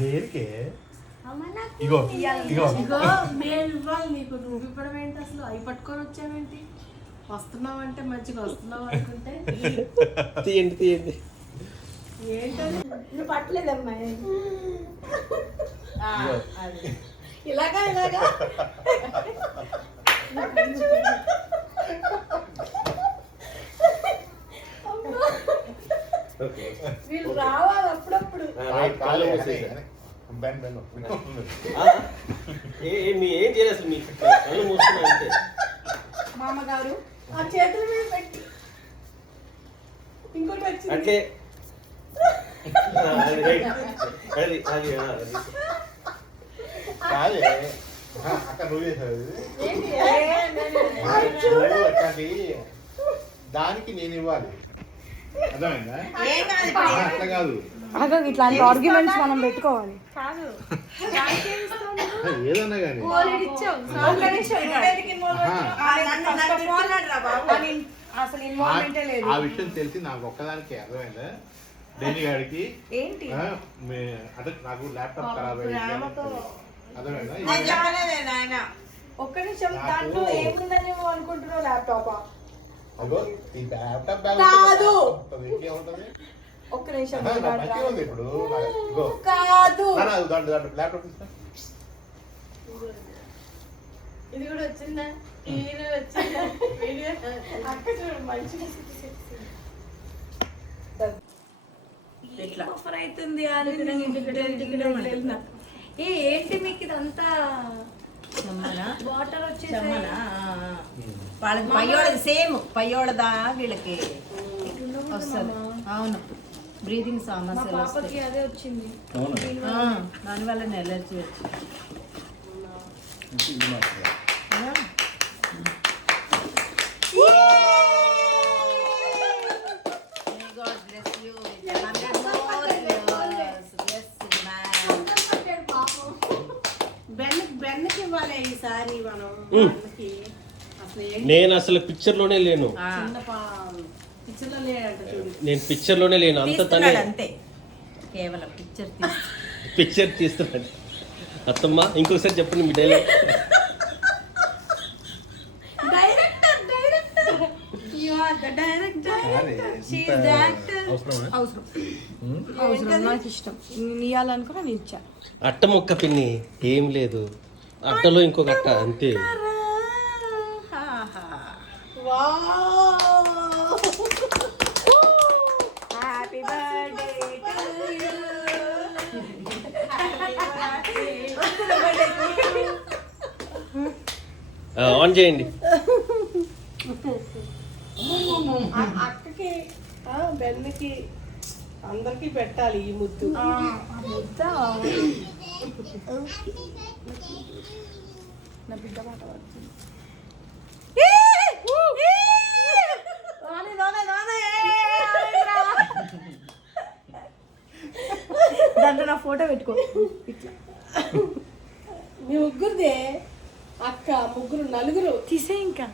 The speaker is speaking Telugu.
దేనికే ఇగో ఇగో మేము ఇవ్వాలి నీకు. నువ్వు ఇవ్వడం ఏంటి అసలు? అవి పట్టుకొని వచ్చావేంటి? వస్తున్నావు అంటే మంచిగా వస్తున్నావు అనుకుంటే తీయండి తీయండి. ఏంటది? నువ్వు పట్టలేదమ్మా. ఇలాగా ఇలాగా వీళ్ళు రావాలి అప్పుడప్పుడు. ఏం చేయలేదు అసలు. మీకు కళ్ళు మూసుకున్నా అంతే. మామగారు ఆ చేతుల మీద పెట్టి ఇంకోటి వచ్చింది అంటే కాదే అక్క నువ్వు చేసావు దానికి నేను ఇవ్వాలి. అర్థమైందా? అట్లా కాదు. ఇట్లాంటి ఆర్గ్యుమెంట్స్ మనం పెట్టుకోవాలి. ఏదన్నా కానీ అసలు ఇన్వాల్వ్మెంటే లేదు. ఆ విషయం తెలిసి నాకు ఒక్కదానికి అర్థమైందా? డెనీ గారికి ఏంటి అంటే నాకు ల్యాప్టాప్ ఖరాబ్ అయింది అర్థమైందా? ఒక్క నిమిషం. దాంట్లో ఏముందని నువ్వు అనుకుంటున్నావు? ల్యాప్టాపా? ఈ ల్యాప్టాప్ కాదు. ఉంటుంది. ఒక్క నిమిషం. ఇప్పుడు కాదు దాంట్లో ల్యాప్టాప్ ఇస్తా. ఇది కూడా వచ్చిందా? ఇది వచ్చిందా? అక్క చూడు మంచిగా ఆఫర్ అవుతుంది. ఏంటి మీకు ఇదంతా? వాటర్ వచ్చేసి వాళ్ళకి పయ్యోళ్ళది సేమ్ పయ్యోళ్ళదా వీళ్ళకి వస్తుంది. అవును, బ్రీతింగ్ సమస్యలు పాపకి అదే వచ్చింది. దానివల్ల ఎలర్జీ వచ్చింది. బెన్నకి ఇవ్వాలి ఈసారి మనం. నేను అసలు పిక్చర్ లోనే లేను. పిక్చర్లో లేడంట చూడు. నేను పిక్చర్ లోనే లేను. అంత తనే అంతే, కేవలం పిక్చర్ తీస్తున్నాడు. అత్తమ్మ ఇంకొకసారి చెప్పండి మీ డైలాగ్. అవసరం నాకు ఇష్టం. ఇవ్వాలనుకున్నా నేను ఇచ్చా. అట్ట మొక్క పిన్ని ఏం లేదు. అట్టలో ఇంకొక అట్ట అంతే. హ్యాపీ బర్త్డే ఆన్ చేయండి. అక్కకి బెన్నకి అందరికి పెట్టాలి ఈ ముద్దు. ముద్ద నా బిడ్డ మాట పడుతుంది. దాంట్లో నా ఫోటో పెట్టుకో. ఇట్లా మీ ముగ్గురుదే అక్క, ముగ్గురు నలుగురు తీసే ఇంకా